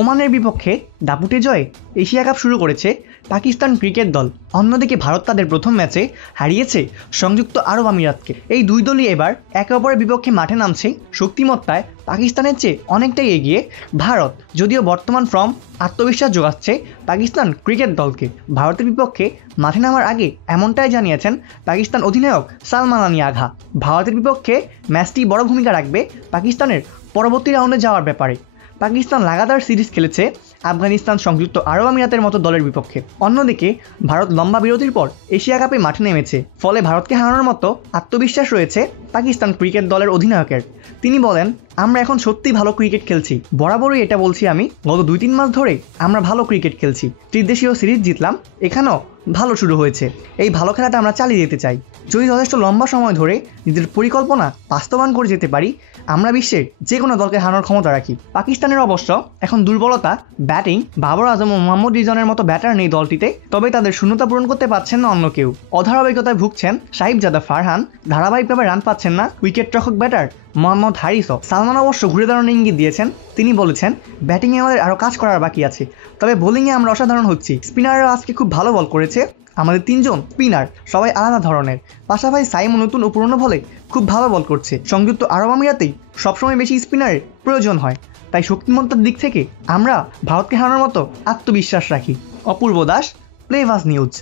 ওমানের বিপক্ষে দাপুটে জয়ে এশিয়া কাপ শুরু করেছে পাকিস্তান ক্রিকেট দল। অন্যদিকে ভারত তাদের প্রথম ম্যাচে হারিয়েছে সংযুক্ত আরব আমিরাতকে। এই দুই দলই এবার একে অপরের বিপক্ষে মাঠে নামছে শক্তিমত্তায় পাকিস্তানের চেয়ে অনেকটাই এগিয়ে ভারত, যদিও বর্তমান ফর্ম আত্মবিশ্বাস যোগাচ্ছে পাকিস্তান ক্রিকেট দলকে। ভারতের বিপক্ষে মাঠে নামার আগে এমনটাই জানিয়েছেন পাকিস্তান অধিনায়ক সালমান আলী আগা। ভারতের বিপক্ষে ম্যাচটি বড় ভূমিকা রাখবে পাকিস্তানের পরবর্তী রাউন্ডে যাওয়ার ব্যাপারে। পাকিস্তান লাগাতার সিরিজ খেলেছে আফগানিস্তান, সংযুক্ত আরব আমিরাতের মতো দলের বিপক্ষে। অন্যদিকে ভারত লম্বা বিরতির পর এশিয়া কাপে মাঠে নেমেছে, ফলে ভারতকে হারানোর মতো আত্মবিশ্বাস রয়েছে পাকিস্তান ক্রিকেট দলের অধিনায়কের। তিনি বলেন, আমরা এখন সত্যি ভালো ক্রিকেট খেলছি, বরাবরই এটা বলছি আমি, গত 2-3 মাস ধরে আমরা ভালো ক্রিকেট খেলছি, ত্রিদেশীয় সিরিজ জিতলাম, এখানেও ভালো শুরু হয়েছে, এই ভালো খেলাটা আমরা চালিয়ে যেতে চাই। যদি যথেষ্ট লম্বা সময় ধরে নিজের পরিকল্পনা বাস্তবায়ন করে যেতে পারি, আমরা বিশ্বের যে কোনো দলকে হারানোর ক্ষমতা রাখি। পাকিস্তানের অবশ্য এখন দুর্বলতা ব্যাটিং, বাবর আজম ও মোহাম্মদ রিজওয়ানের মতো ব্যাটার নেই দলটিতে, তবে তাদের শূন্যতা পূরণ করতে পারছেন না অন্য কেউ। অধারাবাহিকতায় ভুগছেন সাহিবজাদা ফারহান, ধারাবাহিকভাবে রান পাচ্ছেন না উইকেট রক্ষক ব্যাটার মোহাম্মদ হারিসও। সালমান অবশ্য ঘুরে দাঁড়ানোর ইঙ্গিত দিয়েছেন, তিনি বলেছেন, ব্যাটিংয়ে আমাদের আরও কাজ করার বাকি আছে, তবে বোলিংয়ে আমরা অসাধারণ হচ্ছি। স্পিনাররা আজকে খুব ভালো বল করেছে, আমাদের 3 জন স্পিনার সবাই আলাদা ধরনের, পাশাপাশি সাইম নতুন ও পুরনো বলে খুব ভালো বল করছে। সংযুক্ত আরব আমিরাতেই সবসময় বেশি স্পিনারের প্রয়োজন হয়, তাই শক্তিমত্তার দিক থেকে আমরা ভারতকে হারানোর মতো আত্মবিশ্বাস রাখি। অপূর্ব দাস, প্লেভাস নিউজ।